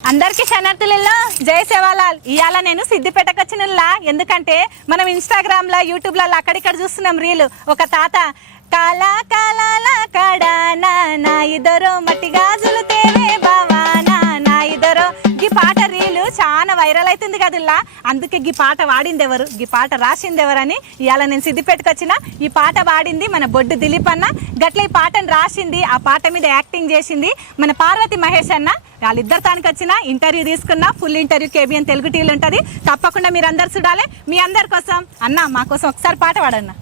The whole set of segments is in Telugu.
అందరికీ శనార్థులలో జై సేవాలాల్. ఇవాళ నేను సిద్దిపేటకు వచ్చినలా, ఎందుకంటే మనం ఇన్స్టాగ్రామ్ లో యూట్యూబ్ లో అక్కడిక్కడ చూస్తున్నాం రీలు. ఒక తాత కాలా కాలాల కాడానా నా ఇద్దరు మట్టి గాజులు తేవే బావానా నా ఇద్దరు. ఈ పాట రీలు చాలా వైరల్ అవుతుంది కదల్లా. అందుకే ఈ పాట వాడింది ఎవరు, ఈ పాట రాసింది ఎవరని ఇవాళ నేను సిద్దిపేటకు వచ్చిన. ఈ పాట వాడింది మన బొడ్డు దిలీప్ అన్న. గట్ల ఈ పాటను రాసింది, ఆ పాట మీద యాక్టింగ్ చేసింది మన పార్వతి మహేష్ అన్న. వాళ్ళిద్దరు తానికి వచ్చిన ఇంటర్వ్యూ తీసుకున్న ఫుల్ ఇంటర్వ్యూ కేబిఎన్ తెలుగు టీవీలో ఉంటుంది. తప్పకుండా మీరు అందరు చూడాలి. మీ అందరి కోసం అన్న మా కోసం ఒకసారి పాట పాడన్న.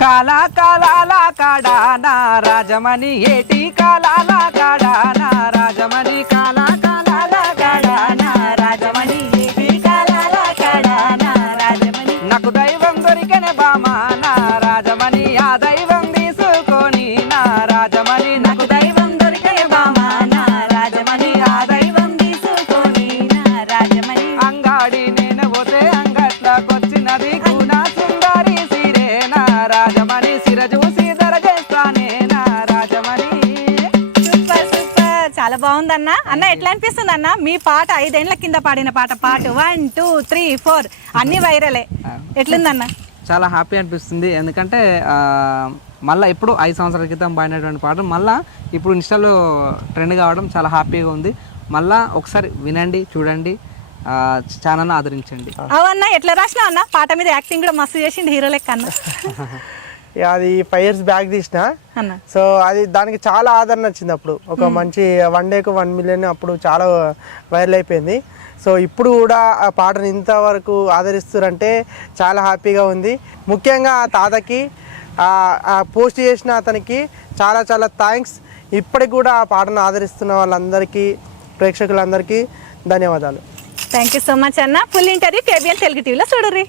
కాలా కాలాల కాడానా రాజమణి ఏటి కాలాల కాడానా రాజమణి కాలా కాలాల కాడానా రాజమణి ఏటి కాలాల కాడానా రాజమణి నాకు దైవం దొరికనే బామా నా రాజమణి ఆ దైవం తీసుకొని నా రాజమణి నాకు దైవం దొరికనే బామా నా రాజమణి ఆ దైవం తీసుకొని నా రాజమణి అంగాడి నేను పోతే అంగట్లకొచ్చినది కూనా సుందరి సిరే నా రాజమణి సిర చూసి దరజేస్తానే నా రాజమణి. సూపర్ సూపర్, చాలా బాగుందన్న. అన్న ఎట్లా అనిపిస్తుంది అన్న మీ పాట? 5 ఏళ్ల కింద పాడిన పాట, పాట 1 2 3 4 అన్ని వైరలే. ఎట్లుందన్న? చాలా హ్యాపీ అనిపిస్తుంది. ఎందుకంటే మళ్ళీ ఇప్పుడు 5 సంవత్సరాల క్రితం పాడినటువంటి పాట మళ్ళీ ఇప్పుడు ఇన్స్టాలో ట్రెండ్ కావడం చాలా హ్యాపీగా ఉంది. మళ్ళీ ఒకసారి వినండి, చూడండి, ఛానల్ని ఆదరించండి. అవన్న ఎట్లా రాసినా అన్న? పాట మీద యాక్టింగ్ కూడా మస్తు చేసింది హీరో లెక్క అన్న. అది 5 years బ్యాక్ తీసిన. సో అది దానికి చాలా ఆదరణ వచ్చింది. అప్పుడు ఒక మంచి 1 day 1 million అప్పుడు చాలా వైరల్ అయిపోయింది. సో ఇప్పుడు కూడా ఆ పాటను ఇంతవరకు ఆదరిస్తారంటే చాలా హ్యాపీగా ఉంది. ముఖ్యంగా ఆ తాతకి పోస్ట్ చేసిన అతనికి చాలా చాలా థ్యాంక్స్. ఇప్పటికి కూడా ఆ పాటను ఆదరిస్తున్న వాళ్ళందరికీ, ప్రేక్షకులందరికీ ధన్యవాదాలు. థ్యాంక్ యూ సో మచ్ అన్న. ఫుల్ ఇంటర్వ్యూ కేబిఎన్ తెలుగు టీవీలో చూడరి.